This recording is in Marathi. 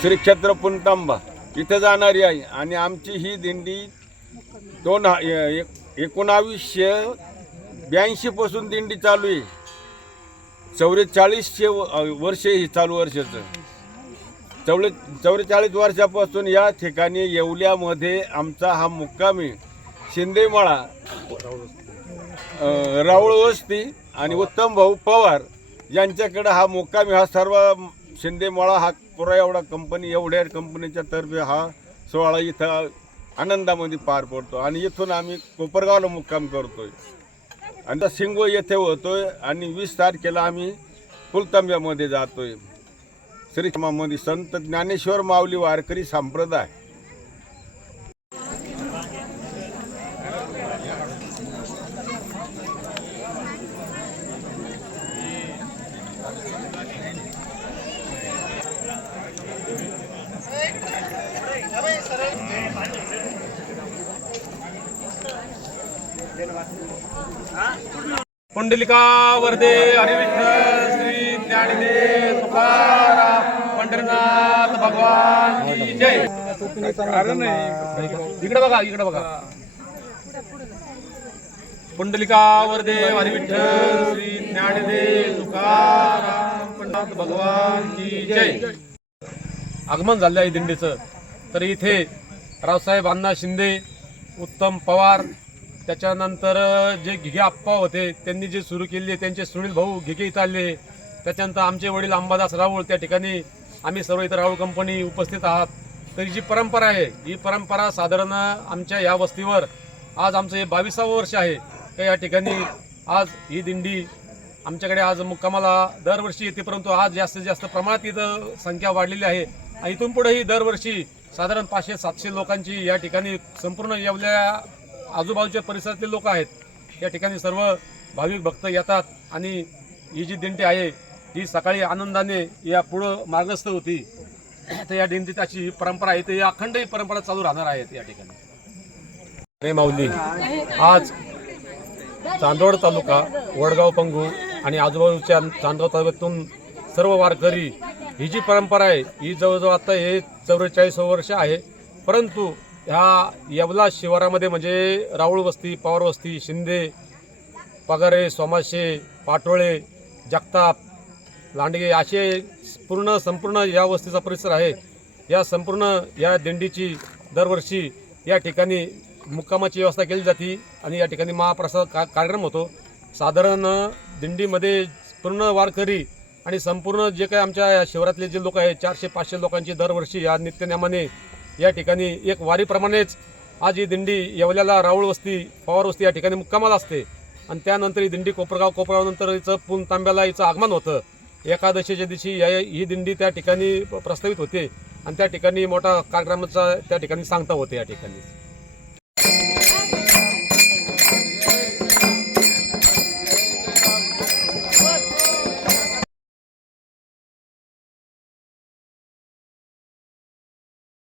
श्री क्षेत्र पुंतांबा इथं जाणारी आहे आणि आमची ही दिंडी दोन हा- एक- एकोणावीसशे ब्याऐंशीपासून दिंडी चालू आहे. चौवेचाळीसशे व- वर्ष ही चालू वर्षाचं. चौवे चौवेचाळीस वर्षापासून या ठिकाणी येवल्यामध्ये आमचा हा मुक्कामी शिंदेमाळा अ, राऊळ वस्ती आणि उत्तम भाऊ पवार यांच्याकडं हा मुक्कामी हा सर्व शिंदेमळा हा पुरा एवढा कंपनी एवढ्या कंपनीच्या तर्फे हा सोहळा इथं आनंदामध्ये पार पडतो. आणि इथून आम्ही कोपरगावला मुक्काम करतोय. आणि तर सिंगो येथे होतोय आणि वीस तारखेला आम्ही फुलतांब्यामध्ये जातोय. श्रीमामध्ये संत ज्ञानेश्वर माऊली वारकरी संप्रदाय. पुंडलिका वर्दे हरिविठ्ठल श्री ज्ञानदेव तुकाराम पंढरनाथ भगवान की जय. इकडे बघा इकडे बघा. पुंडलिका वर्दे हरिविठ्ठल श्री ज्ञानदेव तुकाराम पंढरनाथ भगवान की जय. आगमन झालं आहे दिंडीचं. तर इथे रावसाहेब अण्णा शिंदे उत्तम पवार त्याच्यानंतर जे घिगे आप्पा होते त्यांनी जे सुरू केले त्यांचे सुनील भाऊ घिगे इथं आले. त्याच्यानंतर आमचे वडील अंबादास राऊळ त्या ठिकाणी आम्ही सर्व इथं राऊळ कंपनी उपस्थित आहात. तर ही जी परंपरा आहे ही परंपरा साधारण आमच्या या वस्तीवर आज आमचं हे बावीसावं वर्ष आहे. तर या ठिकाणी आज ही दिंडी आमच्याकडे आज मुक्कामाला दरवर्षी येते परंतु आज जास्तीत जास्त प्रमाणात इथं संख्या वाढलेली आहे. आणि इथून पुढेही दरवर्षी साधारण पाचशे सातशे लोकांची या ठिकाणी संपूर्ण येवल्या आजूबाजूच्या परिसरातले लोक आहेत. या ठिकाणी सर्व भाविक भक्त येतात आणि ही जी दिंडी आहे ही सकाळी आनंदाने या पुढं मार्गस्थ होती. तर या दिंडीत अशी ही परंपरा आहे. तर ही अखंड ही परंपरा चालू राहणार आहेत या ठिकाणी. अरे माऊली आज चांदवड तालुका वडगाव पंगू आणि आजूबाजूच्या चांदवड तालुक्यातून सर्व वारकरी ही जी परंपरा आहे ही जवळजवळ आता हे चौवेचाळीस वर्ष आहे. परंतु ह्या येवला शिवारामध्ये म्हणजे राऊळ वस्ती पवार वस्ती शिंदे पगारे सोमाशे पाटोळे जगताप लांडगे असे पूर्ण संपूर्ण या वस्तीचा परिसर आहे. या संपूर्ण या दिंडीची दरवर्षी या ठिकाणी मुक्कामाची व्यवस्था केली जाते आणि या ठिकाणी महाप्रसाद का कार्यक्रम होतो. साधारण दिंडीमध्ये पूर्ण वारकरी आणि संपूर्ण जे काही आमच्या या शिवरातले जे लोक आहेत चारशे पाचशे लोकांची दरवर्षी या नित्यनियमाने या ठिकाणी एक वारीप्रमाणेच आज ही दिंडी येवल्याला राऊळ वस्ती पवार वस्ती या ठिकाणी मुक्कामाला असते. आणि त्यानंतर ही दिंडी कोपरगाव कोपरगावनंतर हिचं पुन तांब्याला हिचं आगमन होतं. एकादशीच्या दिवशी या ही दिंडी त्या ठिकाणी प्रस्तावित होते. आणि त्या ठिकाणी मोठा कार्यक्रमाचा त्या ठिकाणी सांगता होते या ठिकाणी.